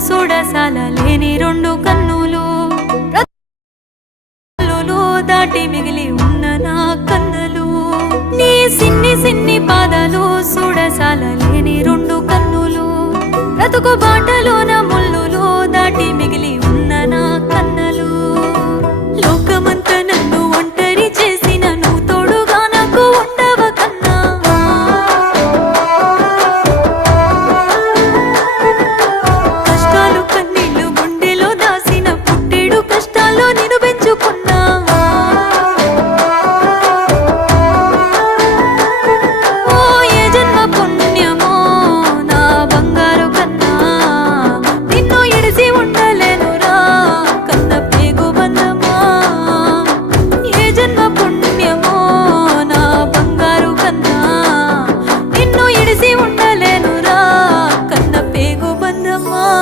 చూడసాల లేని రెండు కన్నులు దాటి మిగిలి ఉన్న నా కన్నులు నీ సిన్ని సిన్ని పాదాలు చూడసాల లేని రెండు కన్నులు బ్రతుకు బాటలోన